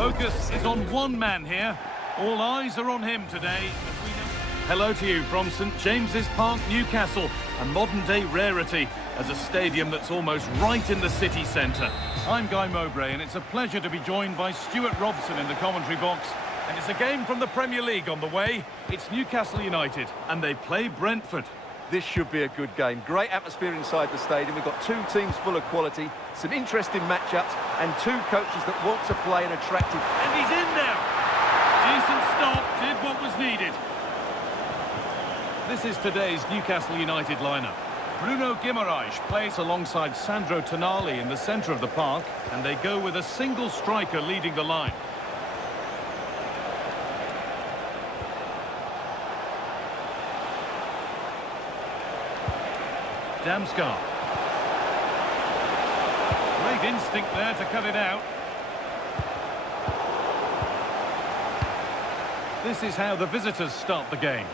focus is on one man here. All eyes are on him today. Hello to you from St James's Park, Newcastle, a modern-day rarity as a stadium that's almost right in the city centre. I'm Guy Mowbray, and it's a pleasure to be joined by Stuart Robson in the commentary box. And it's a game from the Premier League on the way. It's Newcastle United, and they play Brentford. This should be a good game. Great atmosphere inside the stadium. We've got two teams full of quality, some interesting matchups, and two coaches that want to play an attractive... And he's in now! Decent stop, did what was needed. This is today's Newcastle United lineup. Bruno Guimaraes plays alongside Sandro Tonali in the centre of the park, and they go with a single striker leading the line. Damsgaard. Great instinct there to cut it out. This is how the visitors start the game.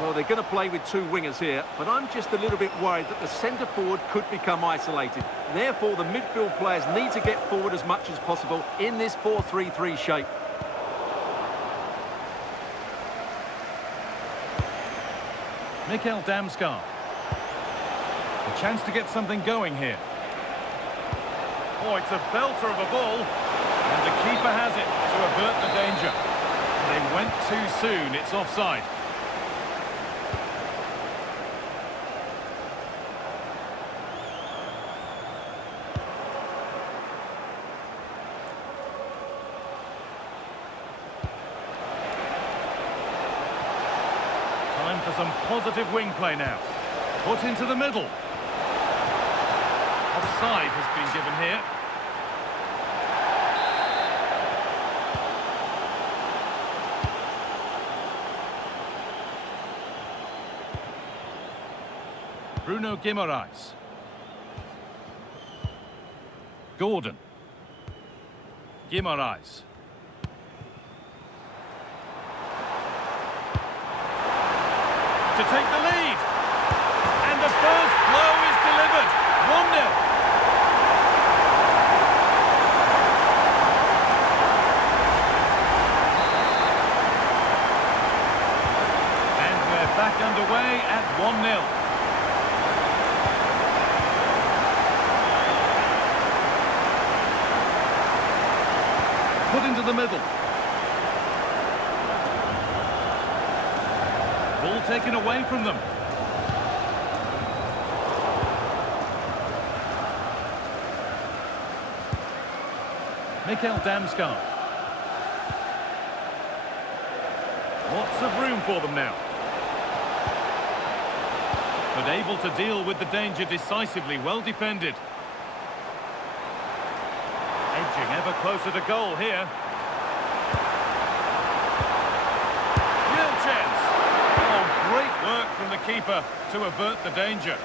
Well, they're going to play with two wingers here, but I'm just a little bit worried that the centre-forward could become isolated. Therefore, the midfield players need to get forward as much as possible in this 4-3-3 shape. Mikkel Damsgaard. A chance to get something going here. Oh, it's a belter of a ball. And the keeper has it to avert the danger. They went too soon. It's offside. Time for some positive wing play now. Put into the middle. Offside has been given here. Bruno Guimaraes. Gordon. Guimaraes. To take the lead. And the first blow is delivered. 1-0. And we're back underway at 1-0. Put into the middle. Ball taken away from them. Mikkel Damsgaard. Lots of room for them now. But able to deal with the danger decisively, well defended. Edging ever closer to goal here. Real chance. Oh, great work from the keeper to avert the danger.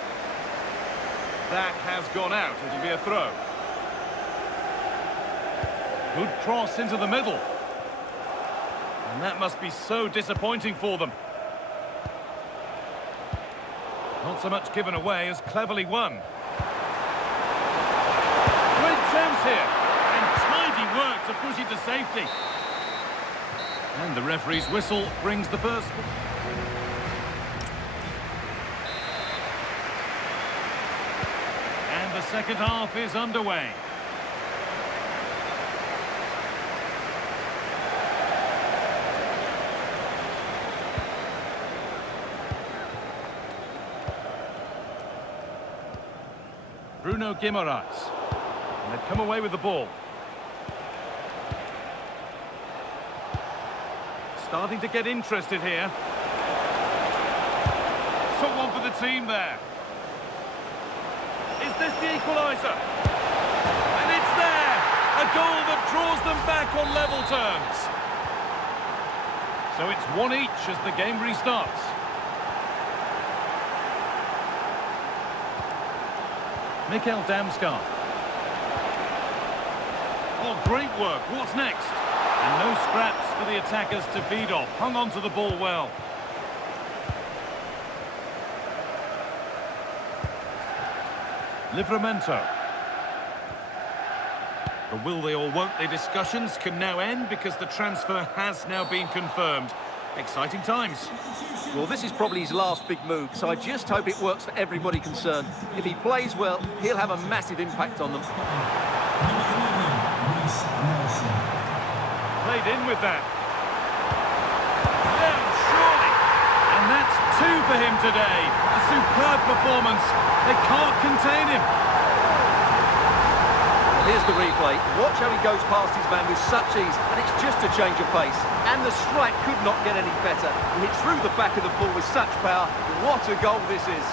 That has gone out. It'll be a throw. Good cross into the middle. And that must be so disappointing for them. Not so much given away as cleverly won. Great chance here. And tidy work to push it to safety. And the referee's whistle brings the first. And the second half is underway. Bruno Guimaraes. And they've come away with the ball. Starting to get interested here. Took one for the team there. Is this the equaliser? And it's there! A goal that draws them back on level terms. So it's 1 each as the game restarts. Mikkel Damsgaard. Oh, great work. What's next? And no scraps for the attackers to beat off. Hung on to the ball well. Livramento. The will they or won't they discussions can now end because the transfer has now been confirmed. Exciting times. Well, this is probably his last big move, so I just hope it works for everybody concerned. If he plays well, he'll have a massive impact on them. Played in with that. Down, surely. And that's 2 for him today. A superb performance. They can't contain him. Here's the replay. Watch how he goes past his man with such ease, and it's just a change of pace. And the strike could not get any better. He hit through the back of the ball with such power. What a goal this is.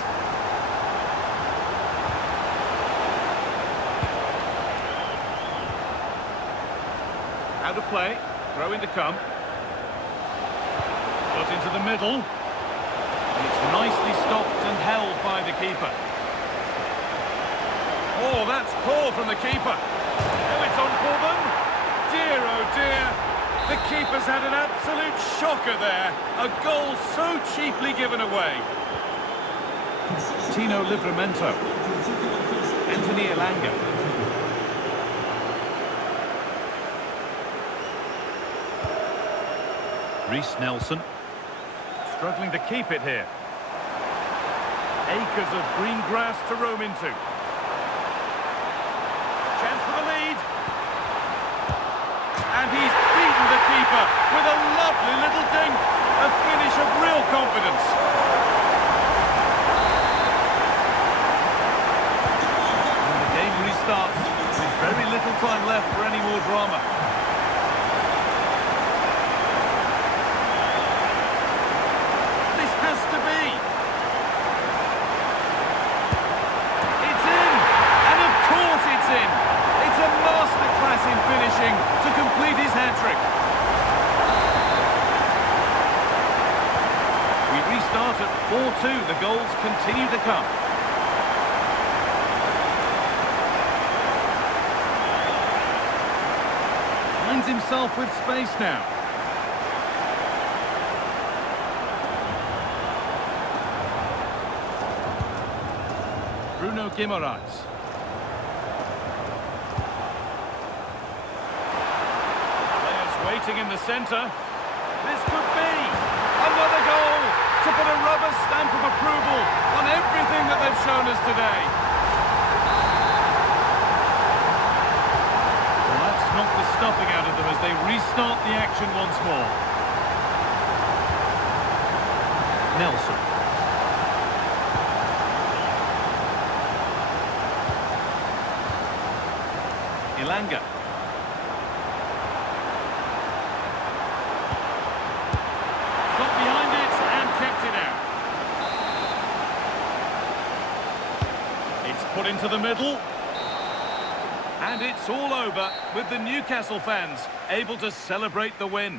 Out of play. Throw in to come. Got into the middle. And it's nicely stopped and held by the keeper. Oh, that's poor from the keeper. Oh, it's on for them. Dear, oh dear. The keeper's had an absolute shocker there. A goal so cheaply given away. Tino Livramento. Anthony Elanga. Reece Nelson. Struggling to keep it here. Acres of green grass to roam into. Chance for the lead. And he's beaten the keeper with a lovely little dink. A finish of real confidence. And the game restarts with very little time left for any more drama. This has to be. It's in. And of course it's in. It's a masterclass in finishing to complete his hat-trick. We restart at 4-2. The goals continue to come. Finds himself with space now. Bruno Guimaraes. Waiting in the centre. This could be another goal to put a rubber stamp of approval on everything that they've shown us today. Well, that's knocked the stuffing out of them as they restart the action once more. Nelson. Elanga. Put into the middle. And it's all over with the Newcastle fans able to celebrate the win.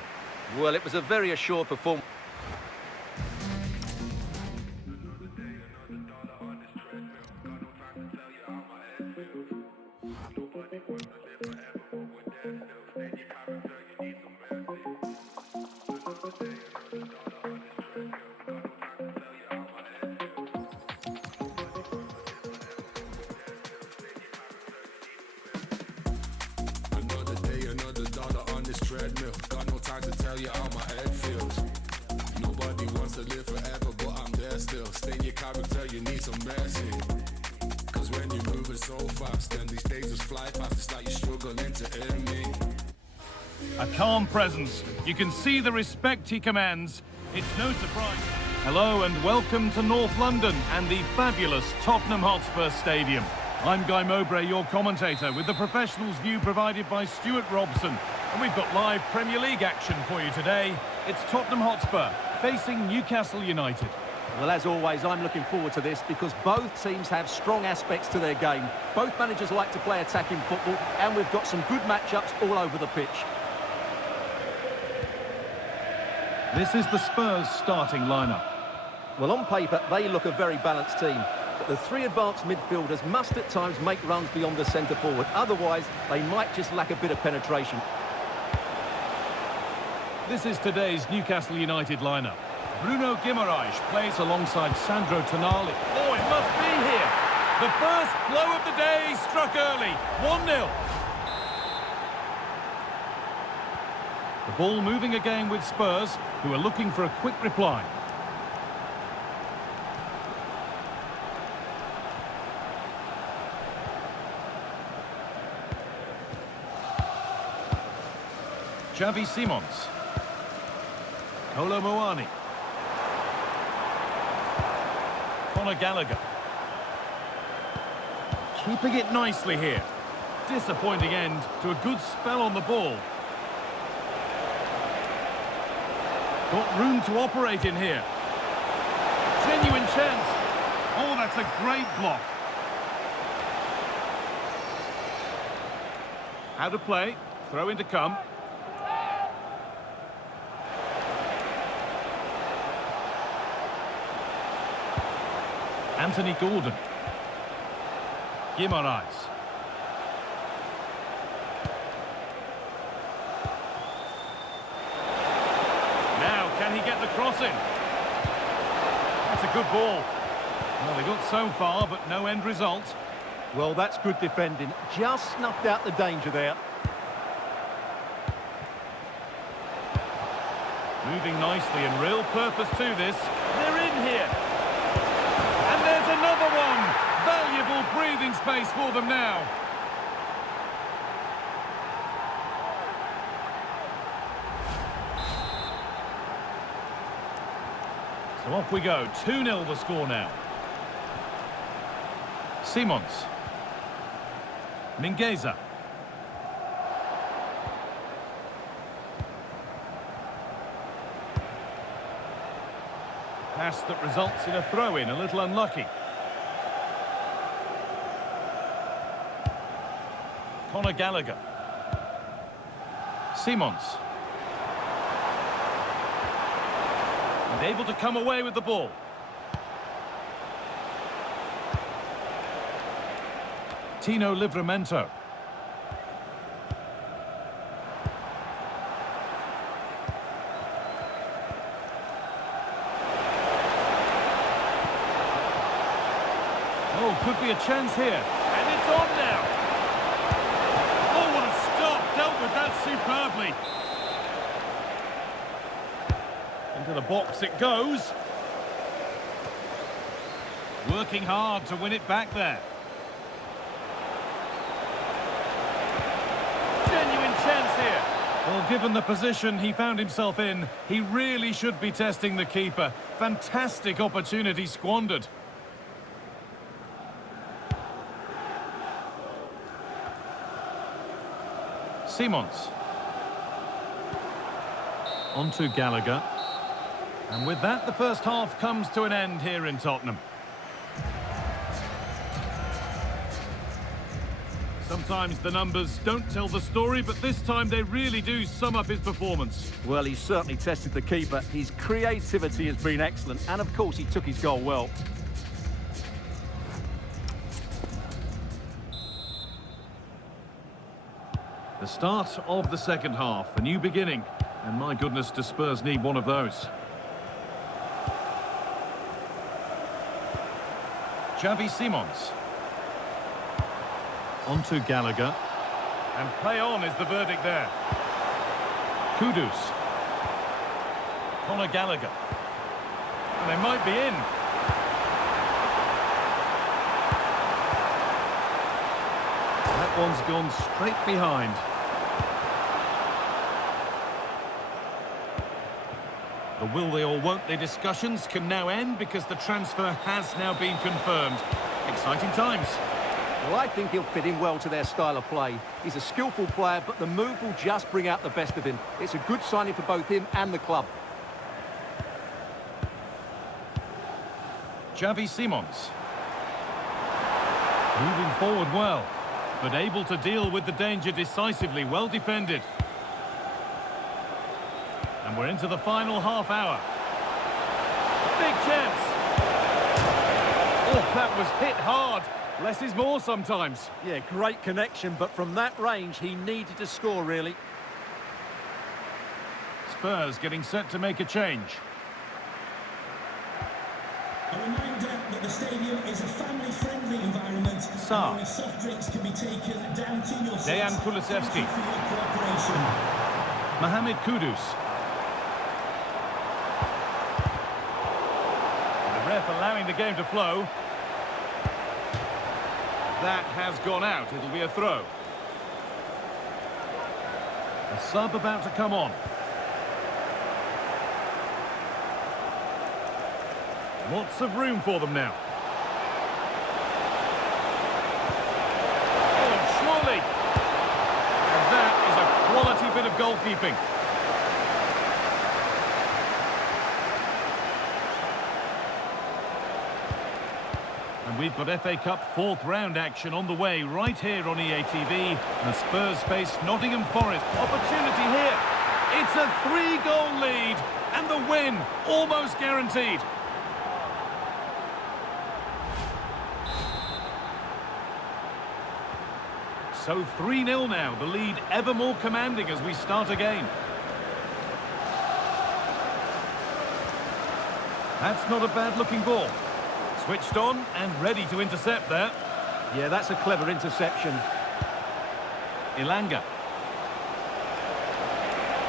Well, it was a very assured performance. Treadmill. Got no time to tell you how my head feels. Nobody wants to live forever, but I'm there still. Stain your character, you need some mercy. Cause when you're moving so fast, then these days just fly past. It's like you're struggling to hear me. A calm presence. You can see the respect he commands. It's no surprise. Hello and welcome to North London and the fabulous Tottenham Hotspur Stadium. I'm Guy Mowbray, your commentator, with the professionals' view provided by Stuart Robson. And we've got live Premier League action for you today. It's Tottenham Hotspur facing Newcastle United. Well, as always, I'm looking forward to this because both teams have strong aspects to their game. Both managers like to play attacking football, and we've got some good matchups all over the pitch. This is the Spurs starting lineup. Well, on paper, they look a very balanced team. But the three advanced midfielders must at times make runs beyond the centre forward. Otherwise, they might just lack a bit of penetration. This is today's Newcastle United lineup. Bruno Guimaraes plays alongside Sandro Tonali. Oh, it must be here. The first blow of the day struck early. 1-0. The ball moving again with Spurs, who are looking for a quick reply. Xavi Simons. Kolo Muani. Conor Gallagher. Keeping it nicely here. Disappointing end to a good spell on the ball. Got room to operate in here. Genuine chance. Oh, that's a great block. How to play. Throw in to come. Anthony Gordon. Guimaraes. Now, can he get the cross in? That's a good ball. Well, they got so far, but no end result. Well, that's good defending. Just snuffed out the danger there. Moving nicely and real purpose to this. They're in here. And there's another one. Valuable breathing space for them now. So off we go. 2-0 the score now. Simons. Mingueza. Pass that results in a throw-in, a little unlucky. Conor Gallagher. Simons. And able to come away with the ball. Tino Livramento. Oh, could be a chance here. And it's on now. Oh, what a stop. Dealt with that superbly. Into the box it goes. Working hard to win it back there. Genuine chance here. Well, given the position he found himself in, he really should be testing the keeper. Fantastic opportunity squandered. Simons. On to Gallagher. And with that, the first half comes to an end here in Tottenham. Sometimes the numbers don't tell the story, but this time they really do sum up his performance. Well, he's certainly tested the keeper. His creativity has been excellent. And, of course, he took his goal well. The start of the second half, a new beginning. And my goodness, do Spurs need one of those. Xavi Simons. On to Gallagher. And play on is the verdict there. Kudus. Conor Gallagher. And they might be in. That one's gone straight behind. The will they or won't they discussions can now end because the transfer has now been confirmed. Exciting times. Well, I think he'll fit in well to their style of play. He's a skillful player, but the move will just bring out the best of him. It's a good signing for both him and the club. Xavi Simons. Moving forward well, but able to deal with the danger decisively, well defended. And we're into the final half hour. Big chance. Oh, that was hit hard. Less is more sometimes. Yeah, great connection, but from that range, he needed to score, really. Spurs getting set to make a change. A reminder that the stadium is a family-friendly environment. Sarr. Only soft drinks can be taken down to your seats. Dejan Kulusevski. Thank you for your cooperation. Mohamed Kudus. The ref allowing the game to flow. That has gone out. It'll be a throw. A sub about to come on. Lots of room for them now. Oh, surely! And that is a quality bit of goalkeeping. And we've got FA Cup fourth round action on the way right here on EA TV. The Spurs face Nottingham Forest. Opportunity here. It's a 3-goal lead and the win almost guaranteed. So 3-0 now, the lead ever more commanding as we start again. That's not a bad-looking ball. Switched on and ready to intercept there. Yeah, that's a clever interception. Ilanga.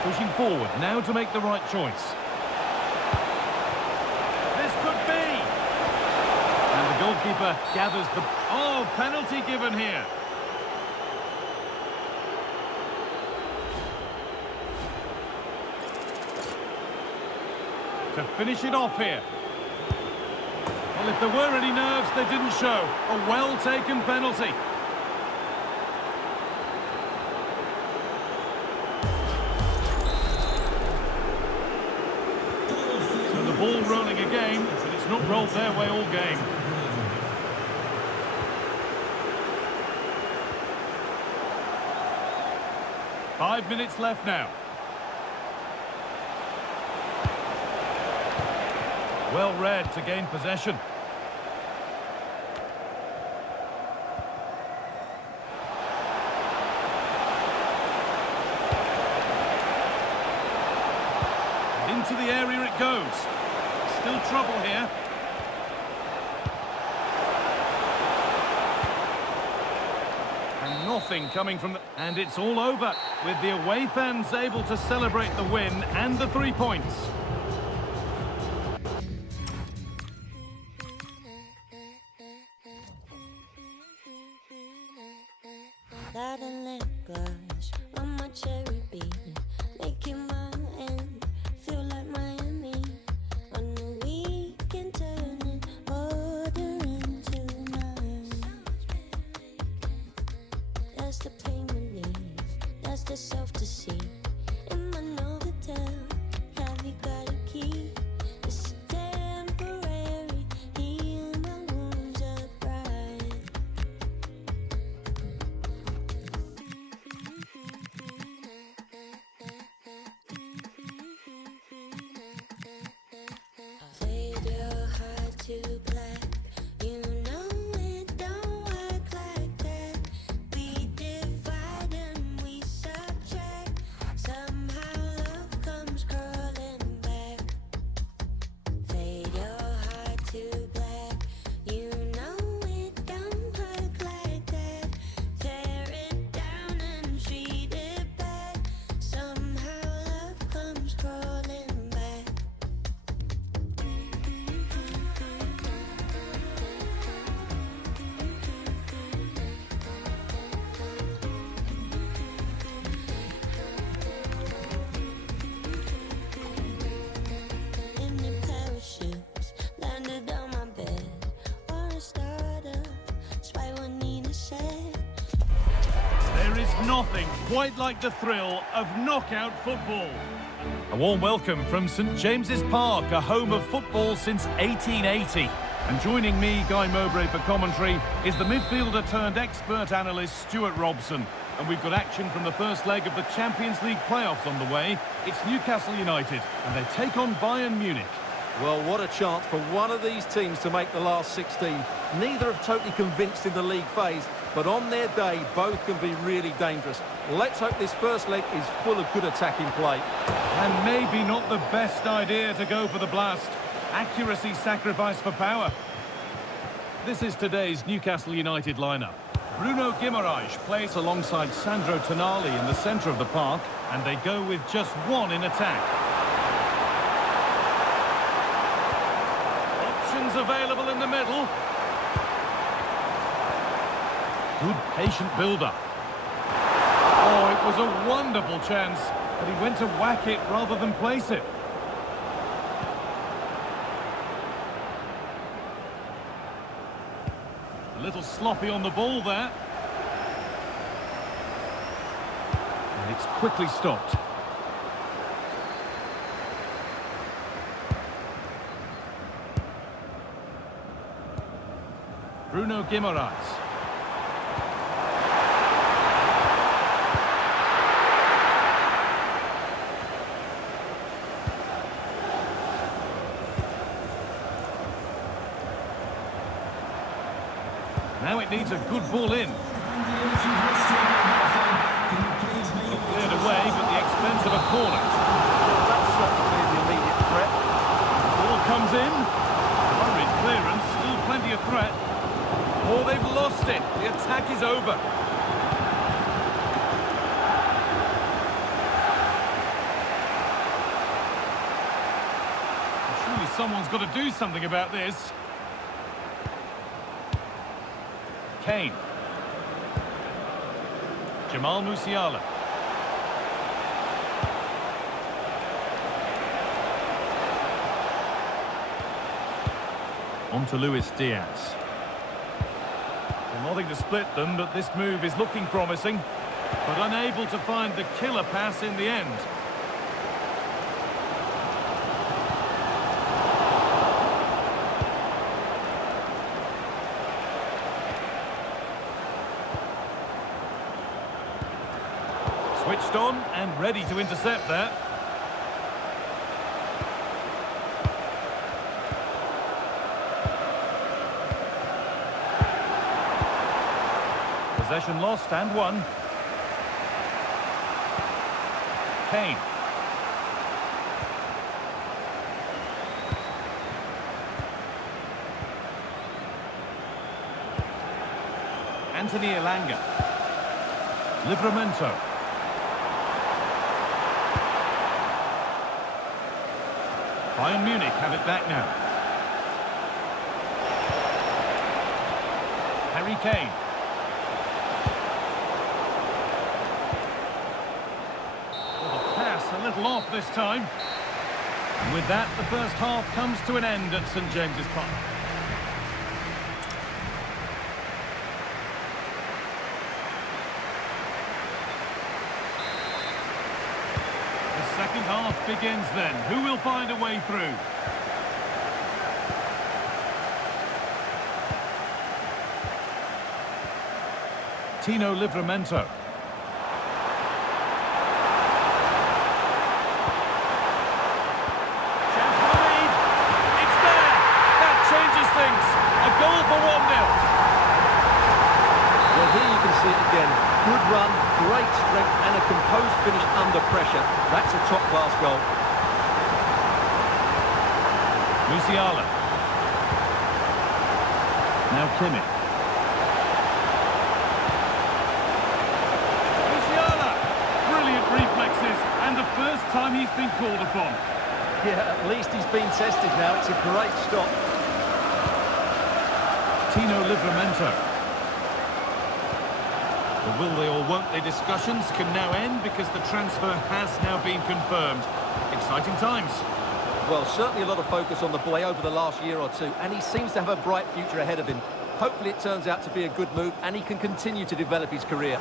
Pushing forward, now to make the right choice. This could be! And the goalkeeper gathers the... Oh, penalty given here. To finish it off here. Well, if there were any nerves, they didn't show. A well-taken penalty. So the ball rolling again, but it's not rolled their way all game. Five minutes left now. Well read to gain possession. Into the area it goes. Still trouble here. And nothing coming from the... And it's all over, with the away fans able to celebrate the win and the 3 points. Got a lip gloss on my cherry beat, making my end feel like Miami. On the weekend, turning order into mine. That's the pain relief, that's the self-deceit. In my Novotel, have you got a key? It's temporary, heal my wounds up right. Fade your heart to black. You know it don't work like that. We divide and we subtract. Somehow love comes crawling back. Fade your heart to black. You know it don't work like that. Tear it down and treat it back. Somehow love comes crawling back. In your parachutes, landed on my bed. Wanna start up, despite what Nina said. There is nothing quite like the thrill of knockout football. A warm welcome from St James's Park, a home of football since 1880. And joining me, Guy Mowbray, for commentary is the midfielder turned expert analyst Stuart Robson. And we've got action from the first leg of the Champions League playoffs on the way. It's Newcastle United, and they take on Bayern Munich. Well, what a chance for one of these teams to make the last 16. Neither have totally convinced in the league phase, but on their day, both can be really dangerous. Let's hope this first leg is full of good attacking play. And maybe not the best idea to go for the blast. Accuracy sacrificed for power. This is today's Newcastle United lineup. Bruno Guimaraes plays alongside Sandro Tonali in the centre of the park, and they go with just one in attack. Options available in the middle. Good patient build-up. Oh, it was a wonderful chance, but he went to whack it rather than place it. A little sloppy on the ball there. And it's quickly stopped. Bruno Guimaraes. Now it needs a good ball in. Cleared away, but the expense of a corner. That's certainly the immediate threat. Ball comes in. Hurried clearance, still plenty of threat. Oh, they've lost it. The attack is over. Surely someone's got to do something about this. Kane. Jamal Musiala. On to Luis Diaz. Well, nothing to split them, but this move is looking promising. But unable to find the killer pass in the end. Switched on and ready to intercept that. Possession lost and won. Kane. Anthony Elanga. Livramento. Bayern Munich have it back now. Harry Kane. Well, the pass a little off this time. And with that, the first half comes to an end at St James's Park. The second half begins then. Who will find a way through? Tino Livramento. Chance for the lead. It's there. That changes things. A goal for 1-0. Well, here you can see it again. Good run, great strength, and a composed finish under pressure. That's a top-class goal. Musiala. Now Kimmich. Musiala! Brilliant reflexes, and the first time he's been called upon. Yeah, at least he's been tested now. It's a great stop. Tino Livramento. The will they or won't they discussions can now end because the transfer has now been confirmed. Exciting times. Well, certainly a lot of focus on the boy over the last year or two, and he seems to have a bright future ahead of him. Hopefully it turns out to be a good move, and he can continue to develop his career.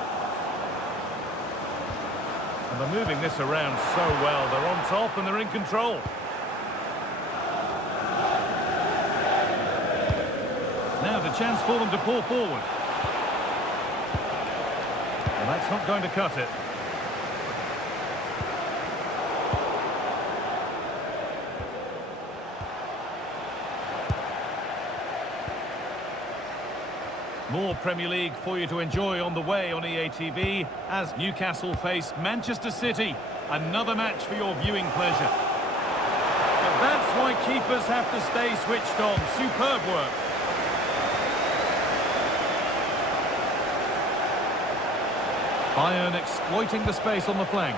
And they're moving this around so well. They're on top and they're in control. Now the chance for them to pour forward. Well, that's not going to cut it. More Premier League for you to enjoy on the way on EA TV as Newcastle face Manchester City. Another match for your viewing pleasure. But that's why keepers have to stay switched on. Superb work. Bayern exploiting the space on the flank.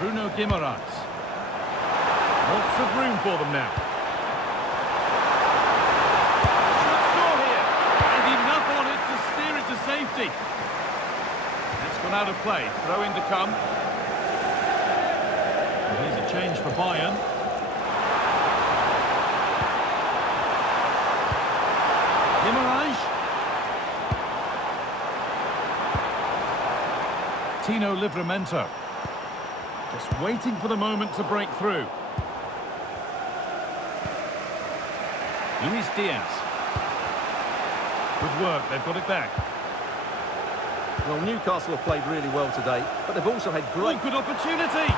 Bruno Guimaraes. Lots of room for them now. Should score here. And enough on it to steer it to safety. It's gone out of play. Throw in to come. And here's a change for Bayern. Guimaraes. Tino Livramento. Just waiting for the moment to break through. Luis Diaz. Good work, they've got it back. Well, Newcastle have played really well today, but they've also had great... Oh, good opportunity!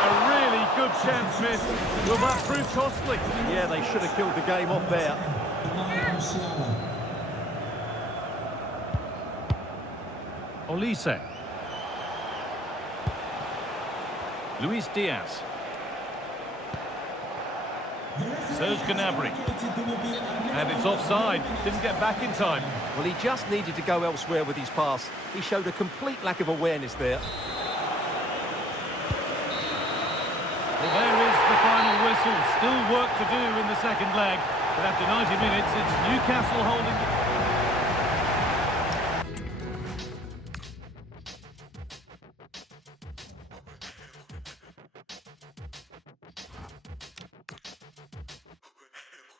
A really good chance missed. Will that prove costly? Yeah, they should have killed the game off there. Olise. Luis Diaz. Serge Gnabry. And it's offside. Didn't get back in time. Well, he just needed to go elsewhere with his pass. He showed a complete lack of awareness there. Well, there is the final whistle. Still work to do in the second leg. But after 90 minutes, it's Newcastle holding...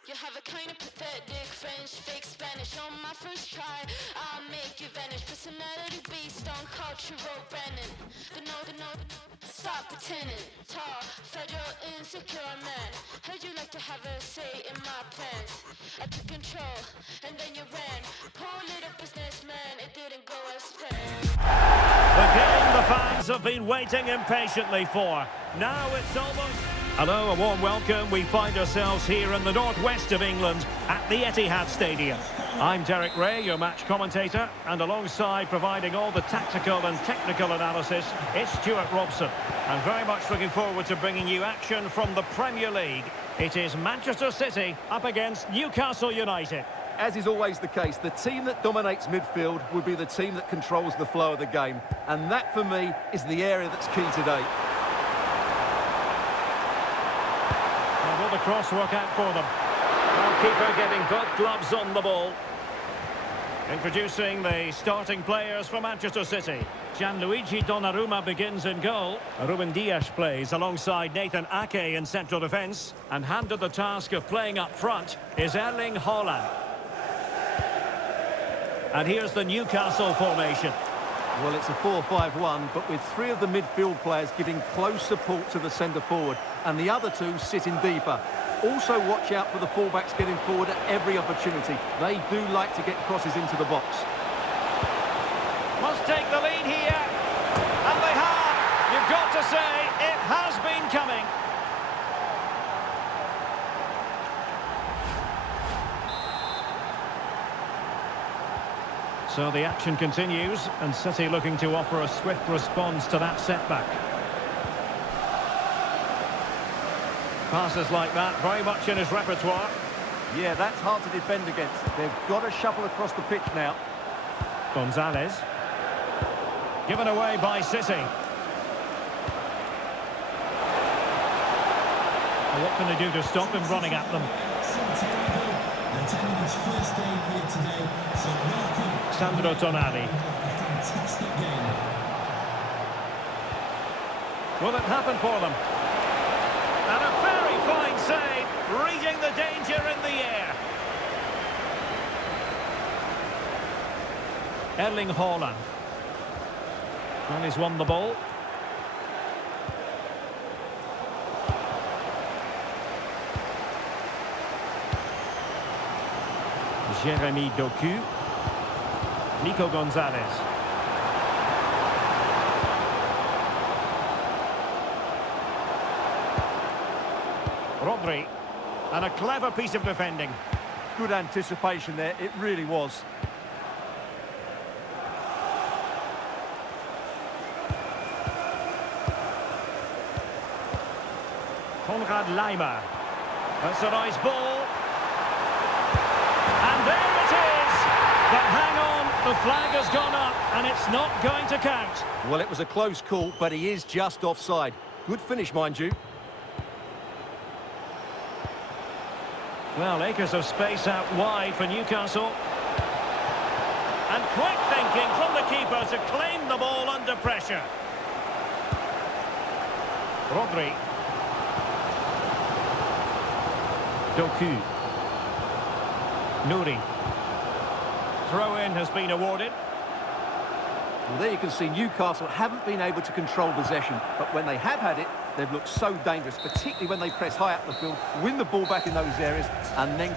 You have a kind of pathetic French, fake Spanish on my first try. I'll make you vanish. Personality based on cultural branding. The no, stop pretending. Tall, federal, insecure man. Heard you like to have a say in my plans. I took control, and then you ran. Poor little businessman, it didn't go as planned. The game the fans have been waiting impatiently for. Now it's almost... Hello, a warm welcome. We find ourselves here in the northwest of England at the Etihad Stadium. I'm Derek Ray, your match commentator, and alongside providing all the tactical and technical analysis, it's Stuart Robson. I'm very much looking forward to bringing you action from the Premier League. It is Manchester City up against Newcastle United. As is always the case, the team that dominates midfield will be the team that controls the flow of the game. And that, for me, is the area that's key today. Will the cross work out for them? Well, keeper getting both gloves on the ball. Introducing the starting players for Manchester City. Gianluigi Donnarumma begins in goal. Ruben Dias plays alongside Nathan Ake in central defence. And handed the task of playing up front is Erling Haaland. And here's the Newcastle formation. Well, it's a 4-5-1, but with three of the midfield players giving close support to the centre forward, and the other two sitting deeper. Also watch out for the fullbacks getting forward at every opportunity. They do like to get crosses into the box. Must take the lead here. And they have. You've got to say, it has been coming. So the action continues, and City looking to offer a swift response to that setback. Passes like that, very much in his repertoire. Yeah, that's hard to defend against. They've got to shuffle across the pitch now. Gonzalez. Given away by City. Well, what can they do to stop him running at them? Attending his first game here today, so welcome. Sandro Tonali. Fantastic game. Will it happen for them? And a very fine save, reading the danger in the air. Erling Haaland. Well, he's won the ball. Jeremy Doku. Nico Gonzalez. Rodri. And a clever piece of defending. Good anticipation there, it really was. Konrad Laimer. That's a nice ball. And there it is! But hang on, the flag has gone up and it's not going to count. Well, it was a close call, but he is just offside. Good finish, mind you. Well, acres of space out wide for Newcastle. And quick thinking from the keeper to claim the ball under pressure. Rodri. Doku. Nouri. Throw-in has been awarded. Well, there you can see Newcastle haven't been able to control possession, but when they have had it, they've looked so dangerous, particularly when they press high up the field, win the ball back in those areas, and then...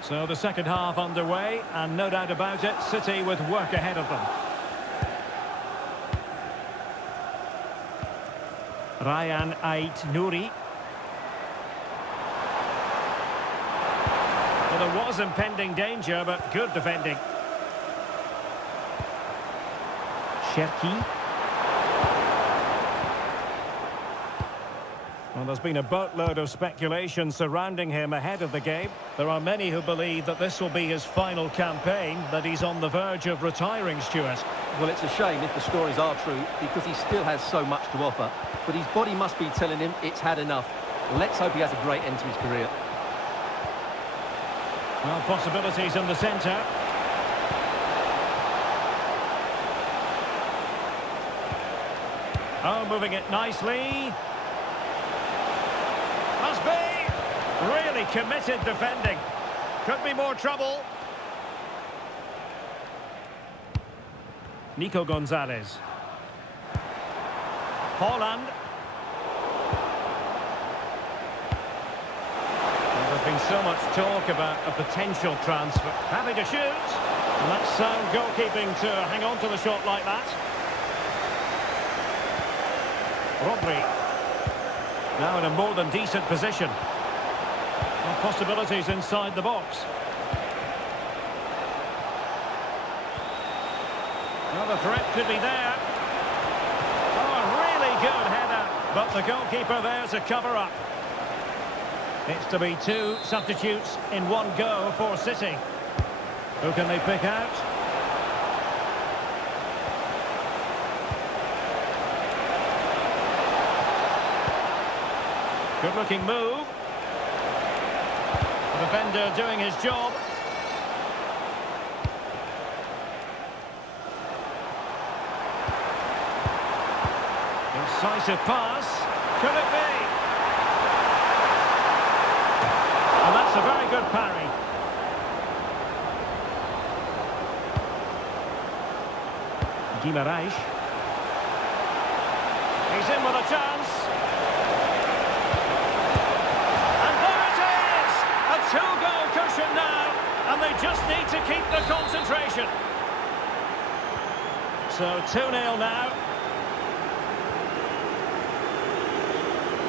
So the second half underway, and no doubt about it, City with work ahead of them. Ryan Ait-Nouri. Well, there was impending danger, but good defending. Cherki. Well, there's been a boatload of speculation surrounding him ahead of the game. There are many who believe that this will be his final campaign, that he's on the verge of retiring, Stuart. Well, it's a shame if the stories are true, because he still has so much to offer. But his body must be telling him it's had enough. Let's hope he has a great end to his career. Well, possibilities in the centre. Oh, moving it nicely. Must be. Really committed defending. Could be more trouble. Nico Gonzalez. Haaland. There's been so much talk about a potential transfer. Happy to shoot. And that's sound goalkeeping to hang on to the shot like that. Rodri. Now in a more than decent position. Well, possibilities inside the box. Well, the threat could be there. Oh, a really good header. But the goalkeeper there to cover up. It's to be two substitutes in one go for City. Who can they pick out? Good-looking move. The defender doing his job. Incisive pass. Could it be? And that's a very good parry. Guimaraes. He's in with a chance. And there it is! A two-goal cushion now, and they just need to keep the concentration. So 2-0 now.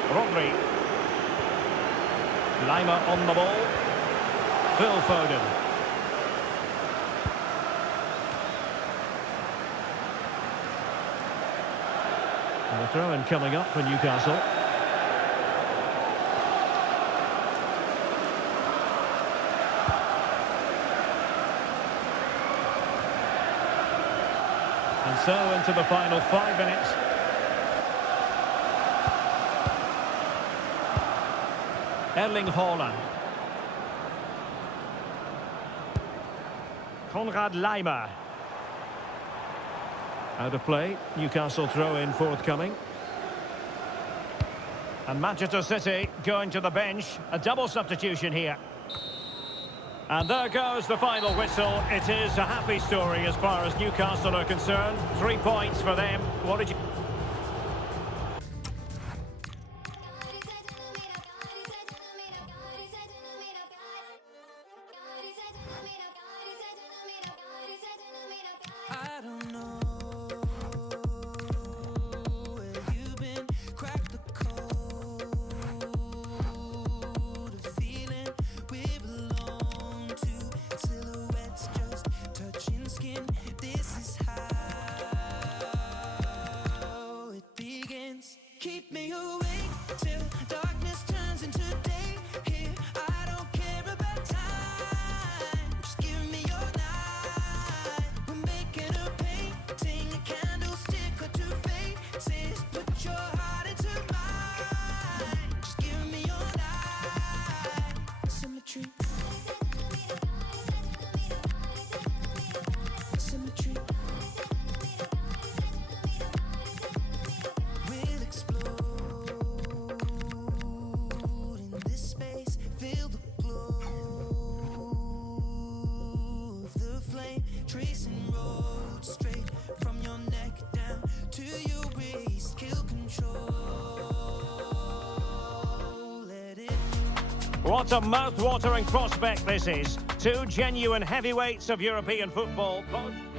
Rodri. Laimer on the ball. Phil Foden. And the throw-in coming up for Newcastle. And so into the final 5 minutes. Erling Haaland. Konrad Laimer. Out of play. Newcastle throw-in forthcoming. And Manchester City going to the bench. A double substitution here. And there goes the final whistle. It is a happy story as far as Newcastle are concerned. 3 points for them. What did you... I don't know where you've been, crack the code of feeling we belong to silhouettes just touching skin. This is how tracing roads straight from your neck down to your waist. Kill control. Let it. What a mouth-watering prospect this is. Two genuine heavyweights of European football.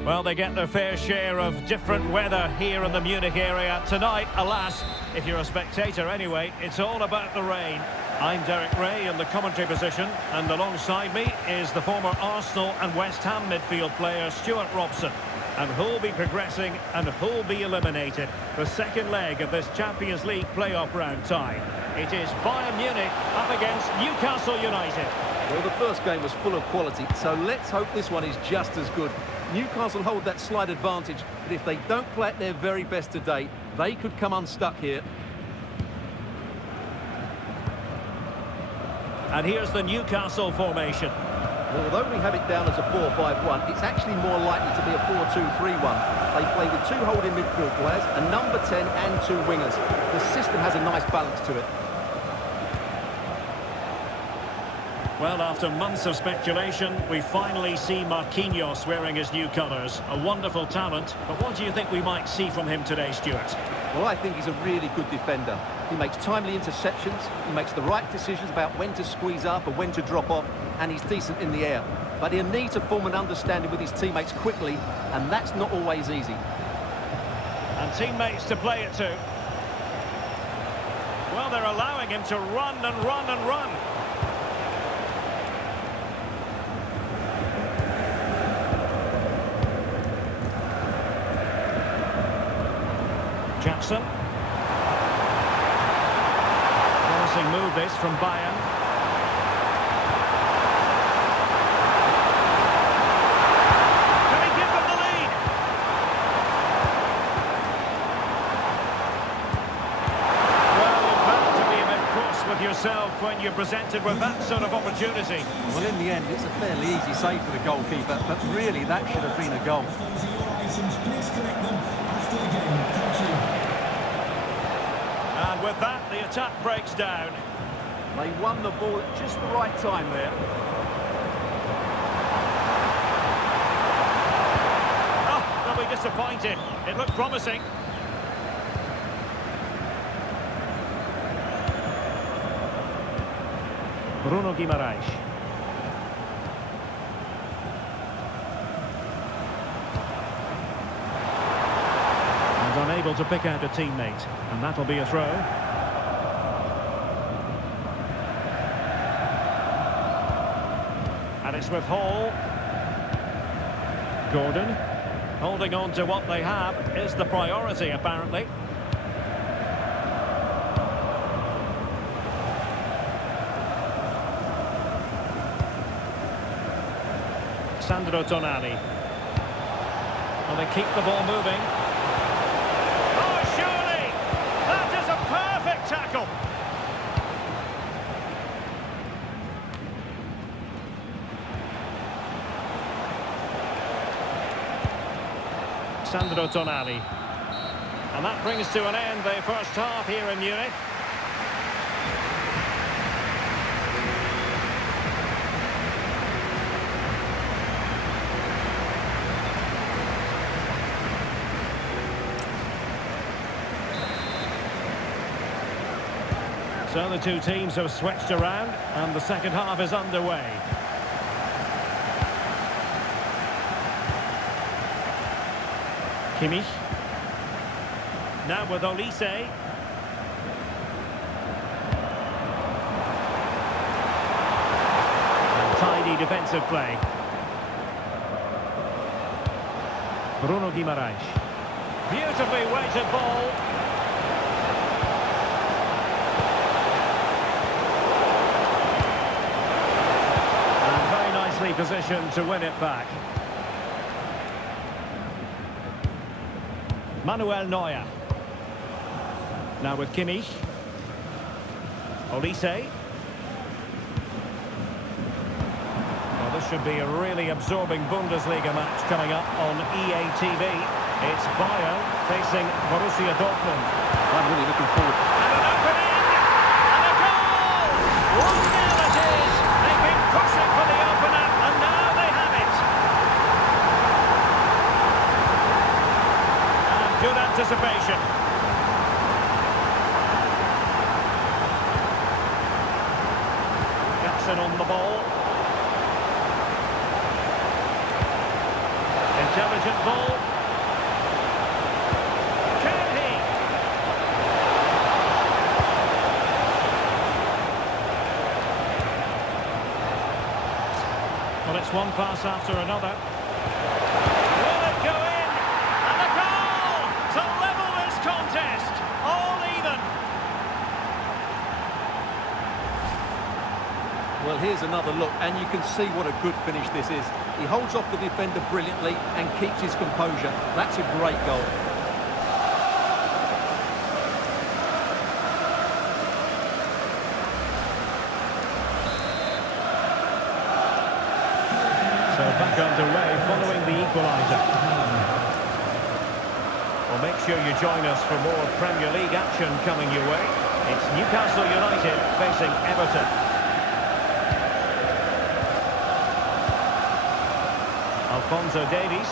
Well, they get their fair share of different weather here in the Munich area. Tonight, alas, if you're a spectator anyway, it's all about the rain. I'm Derek Ray in the commentary position, and alongside me is the former Arsenal and West Ham midfield player Stuart Robson. And who'll be progressing and who'll be eliminated? The second leg of this Champions League playoff round tie. It is Bayern Munich up against Newcastle United. Well, the first game was full of quality, so let's hope this one is just as good. Newcastle hold that slight advantage, but if they don't play at their very best today, they could come unstuck here. And here's the Newcastle formation. Well, although we have it down as a 4-5-1, it's actually more likely to be a 4-2-3-1. They play with two holding midfield players, a number 10 and two wingers. The system has a nice balance to it. Well, after months of speculation, we finally see Marquinhos wearing his new colours. A wonderful talent, but what do you think we might see from him today, Stuart? Well, I think he's a really good defender. He makes timely interceptions, he makes the right decisions about when to squeeze up and when to drop off, and he's decent in the air. But he'll need to form an understanding with his teammates quickly, and that's not always easy. And teammates to play it to. Well, they're allowing him to run and run and run. Jackson. Promising move this from Bayern. Can he give them the lead? Well, you're bound to be a bit cross with yourself when you're presented with that sort of opportunity. Well, in the end, it's a fairly easy save for the goalkeeper, but really that should have been a goal. Those are your items. Please collect them after the game. Thank you. And with that, the attack breaks down. They won the ball at just the right time there. Oh, they'll be disappointed. It looked promising. Bruno Guimaraes. Unable to pick out a teammate, and that'll be a throw. And it's with Hall. Gordon. Holding on to what they have is the priority, apparently. Sandro Tonali. Well, they keep the ball moving. Tackle. Sandro Tonali. And that brings to an end the first half here in Munich. So the two teams have switched around and the second half is underway. Kimmich. Now with Olise. And tidy defensive play. Bruno Guimaraes. Beautifully weighted ball. Position to win it back. Manuel Neuer. Now with Kimmich. Olise. Well, this should be a really absorbing Bundesliga match coming up on EA TV. It's Bayern facing Borussia Dortmund. I'm really looking forward. And an opening! And a goal! 1-0 it is! They've been pushing for the opener, and now they have it! anticipation. Jackson on the ball. Intelligent ball. Can he? Well, it's one pass after another. Will it go in? And a goal to level this contest. All even. Well, here's another look, and you can see what a good finish this is. He holds off the defender brilliantly and keeps his composure. That's a great goal. So back underway following the equaliser. Well, make sure you join us for more Premier League action coming your way. It's Newcastle United facing Everton. Alphonso Davies.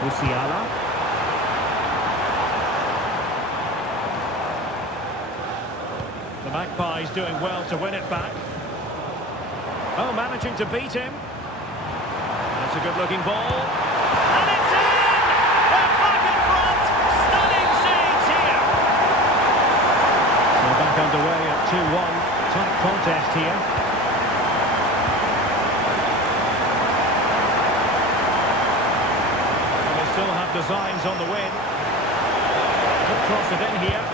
Musiala. The Magpies doing well to win it back. Oh, managing to beat him. That's a good-looking ball. And it's in! They're back in front! Stunning scenes here! We're back underway at 2-1. Tight contest here. Still have designs on the win. Could cross it in here.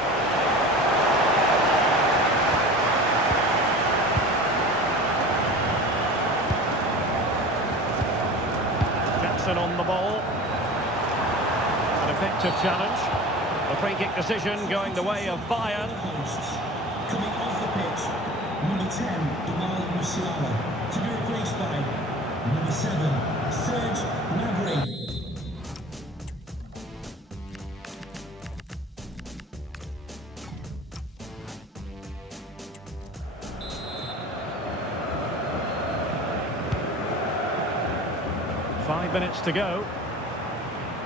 Jackson on the ball. An effective challenge. The free kick decision going the way of Bayern. Coming off the pitch, number 10, Jamal Musiala, to be replaced by number 7, Serge Gnabry. Five minutes to go.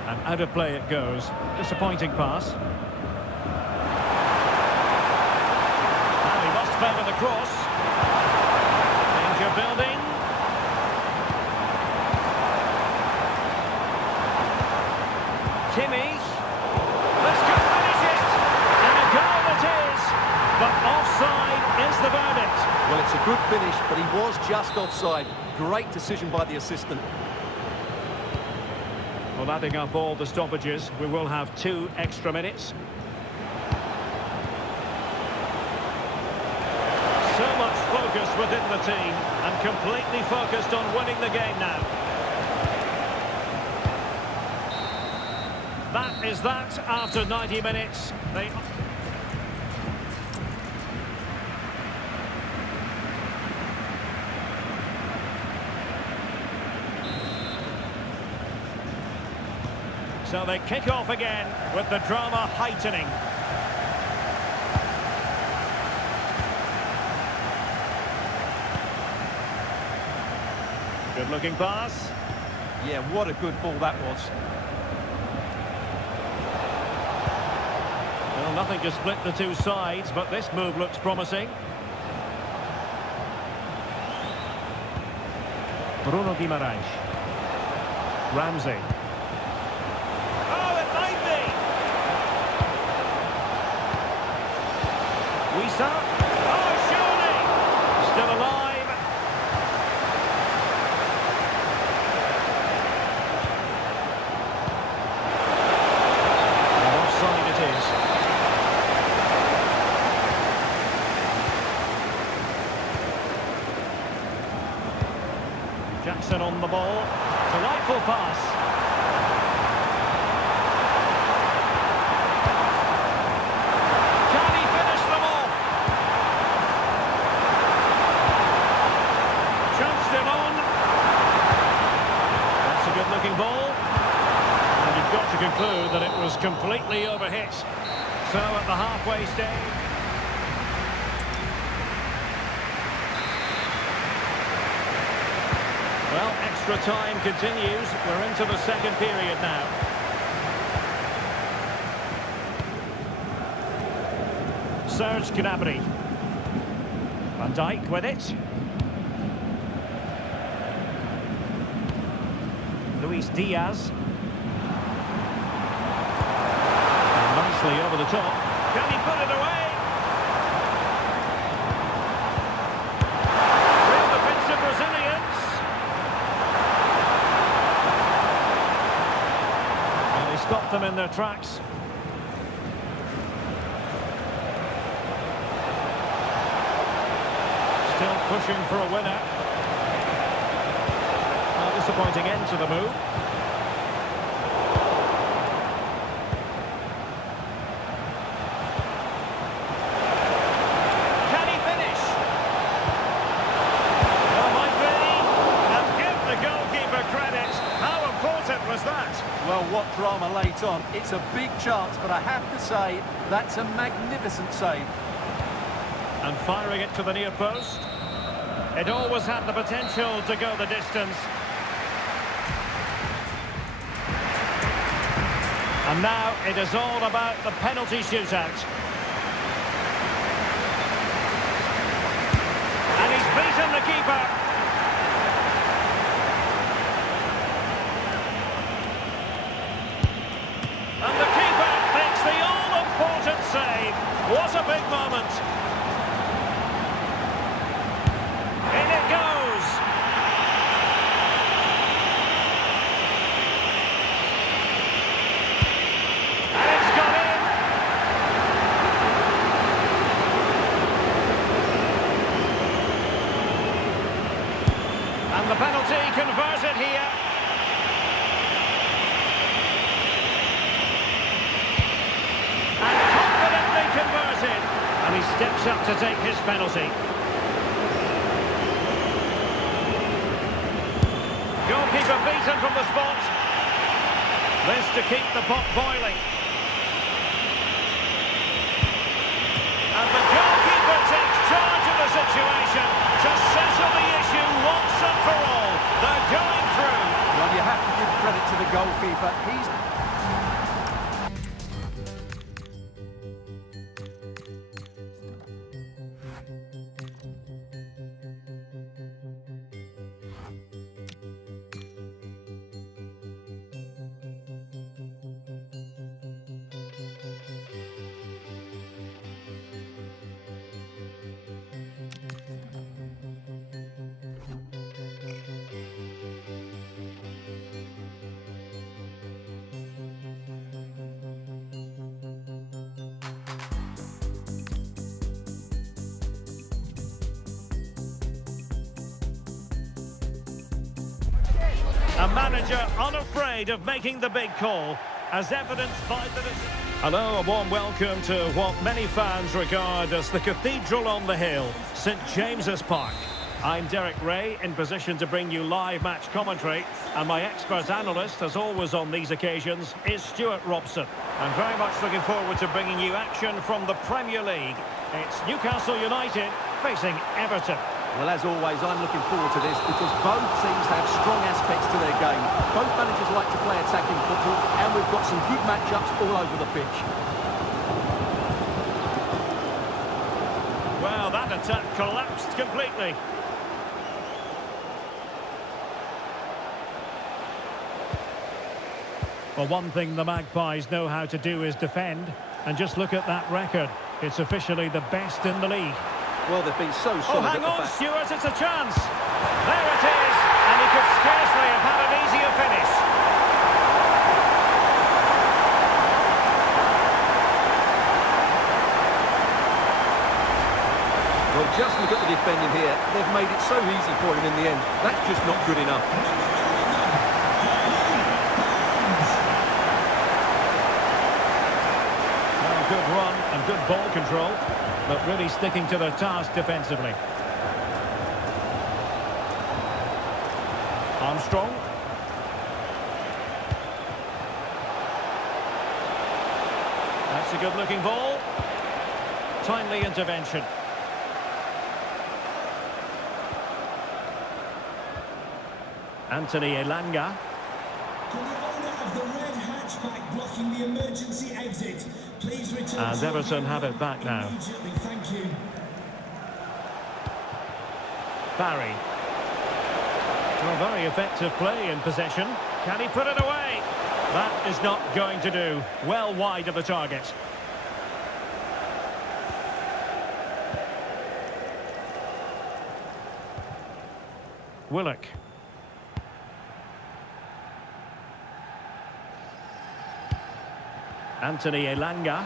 And out of play it goes. Disappointing pass. Now he must favour the cross. Danger building. Kimmich. This could finish it. And a goal it is. But offside is the verdict. Well, it's a good finish, but he was just offside. Great decision by the assistant. Well, adding up all the stoppages, we will have 2 extra minutes. So much focus within the team, and completely focused on winning the game now. That is that after 90 minutes. They... So they kick off again with the drama heightening. Good looking pass. Yeah, what a good ball that was. Well, nothing to split the two sides, but this move looks promising. Bruno Guimaraes. Ramsey. Wissa. Oh, surely! Still alive. And offside it is. Jackson on the ball. Delightful pass. Ball, and you've got to conclude that it was completely overhit. So at the halfway stage, well, Extra time continues. We're into the second period now. Serge Gnabry. Van Dijk with it. Luis Diaz. And nicely over the top. Can he put it away? Real defensive Brazilians. And he stopped them in their tracks. Still pushing for a winner. A disappointing end to the move. Can he finish? Well, might be. And give the goalkeeper credit. How important was that? Well, what drama late on. It's a big chance, but I have to say, that's a magnificent save. And firing it to the near post. It always had the potential to go the distance. And now it is all about the penalty shootout. And he's beaten the keeper. And the keeper makes the all-important save. What a big moment. In it goes. And it's gone in. And the penalty converted here. And confidently converted. And he steps up to take his penalty. Goalkeeper beaten from the spot. This to keep the pot boiling. And the goalkeeper takes charge of the situation to settle the issue once and for all. They're going through. Well, you have to give credit to the goalkeeper. He's... A manager unafraid of making the big call, as evidenced by the... Hello, a warm welcome to what many fans regard as the cathedral on the hill, St James's Park. I'm Derek Ray, in position to bring you live match commentary, and my expert analyst, as always on these occasions, is Stuart Robson. I'm very much looking forward to bringing you action from the Premier League. It's Newcastle United facing Everton. Well, as always, I'm looking forward to this because both teams have strong aspects to their game. Both managers like to play attacking football, and we've got some good matchups all over the pitch. Well, that attack collapsed completely. Well, one thing the Magpies know how to do is defend. And just look at that record. It's officially the best in the league. Well, they've been so solid hang at the on, back. Stuart, it's a chance. There it is, and he could scarcely have had an easier finish. Well, just look at the defending here. They've made it so easy for him in the end. That's just not good enough. Well, good run and good ball control, but really sticking to their task defensively. Armstrong. That's a good-looking ball. Timely intervention. Anthony Elanga. To the owner of the red hatchback blocking the emergency exit, please return. And to your Everton have vehicle it back now. immediately. Thank you. Barry. Well, very effective play in possession. Can he put it away? That is not going to do. Well wide of the target. Willock. Anthony Elanga.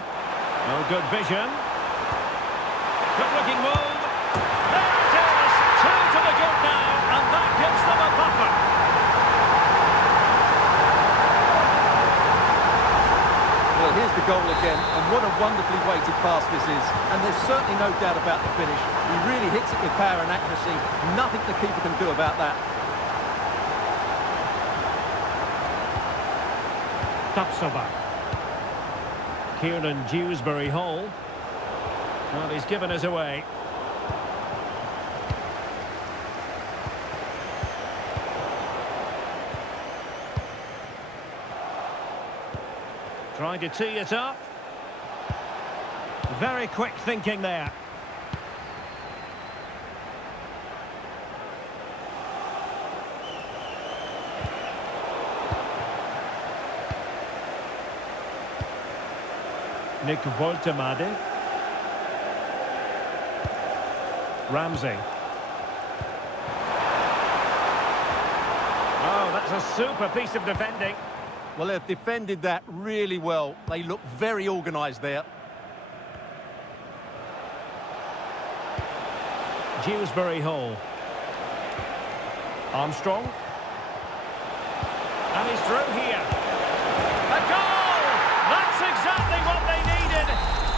No good vision. Good looking move. There it is! Two to the good now, and that gives them a buffer. Well, here's the goal again, and what a wonderfully weighted pass this is. And there's certainly no doubt about the finish. He really hits it with power and accuracy. Nothing the keeper can do about that. Tapsoba. Kieran Dewsbury-Hall. Well, he's given us away. Trying to tee it up. Very quick thinking there. Nick Woltemade. Ramsey. Oh, that's a super piece of defending. Well, they've defended that really well. They look very organised there. Dewsbury-Hall. Armstrong. And he's through here. A goal! That's exactly what they needed.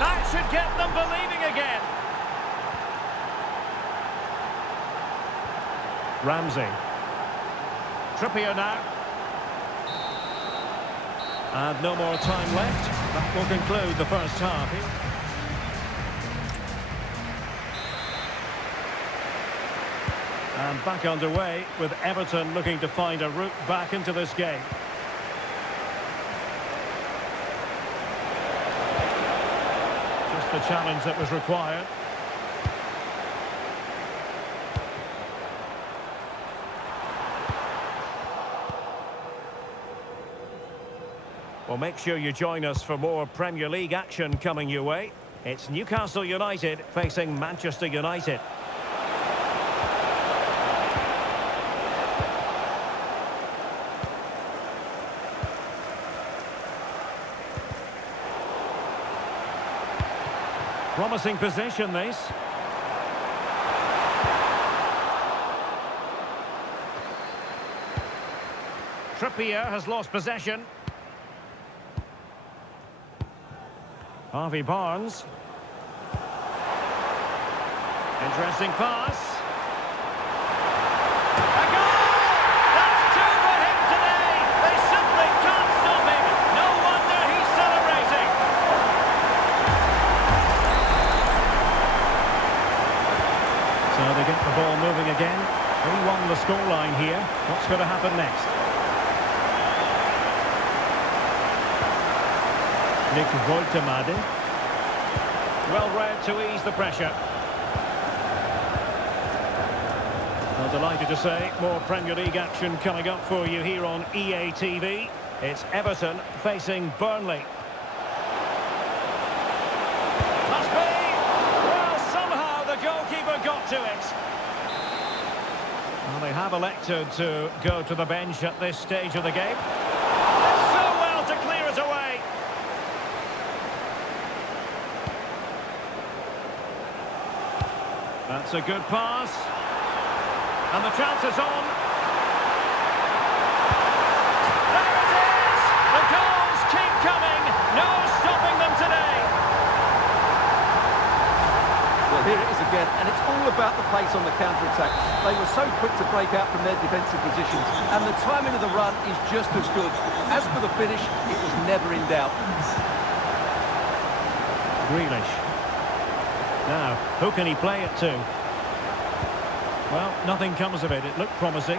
That should get them believing again. Ramsey. Trippier now. And no more time left. That will conclude the first half. And back underway with Everton looking to find a route back into this game. Just the challenge that was required. Well, make sure you join us for more Premier League action coming your way. It's Newcastle United facing Manchester United. Promising position, this. Trippier has lost possession. Harvey Barnes. Interesting pass. A goal! That's two for him today. They simply can't stop him. No wonder he's celebrating. So they get the ball moving again. 3-1 the scoreline here. What's going to happen next? Nick Woltemade. Well read to ease the pressure. Well, delighted to say more Premier League action coming up for you here on EA TV. It's Everton facing Burnley. Must be! Well, somehow the goalkeeper got to it. Well, they have elected to go to the bench at this stage of the game. So well to clear it away. That's a good pass. And the chance is on. There it is! The goals keep coming. No stopping them today. Well, here it is again, and it's all about the pace on the counter-attack. They were so quick to break out from their defensive positions, and the timing of the run is just as good. As for the finish, it was never in doubt. Grealish. Now, who can he play it to? Well, nothing comes of it. It looked promising.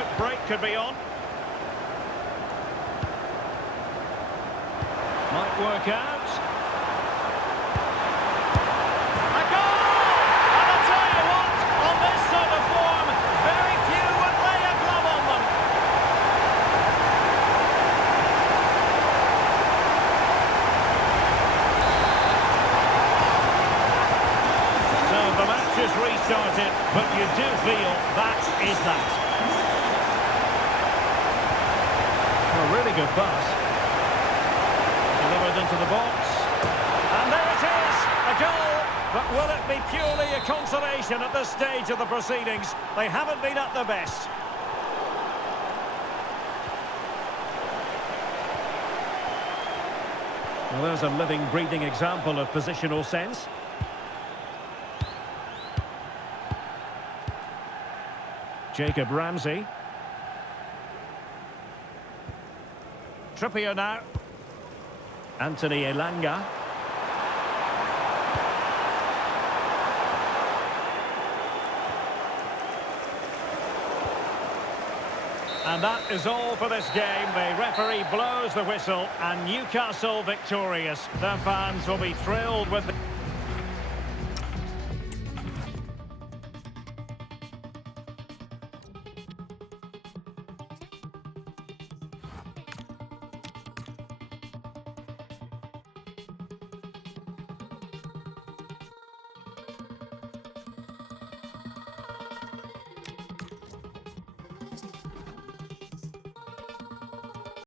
quick break could be on. Might work out. A goal! And I'll tell you what, on this sort of form, very few would lay a glove on them. So the match is restarted, but you do feel that is that. A really good pass. Delivered into the box. And there it is, a goal. But will it be purely a consolation at this stage of the proceedings? They haven't been at their best. Well, there's a living, breathing example of positional sense. Jacob Ramsey. Trippier now. Anthony Elanga. And that is all for this game. The referee blows the whistle and Newcastle victorious. Their fans will be thrilled with the...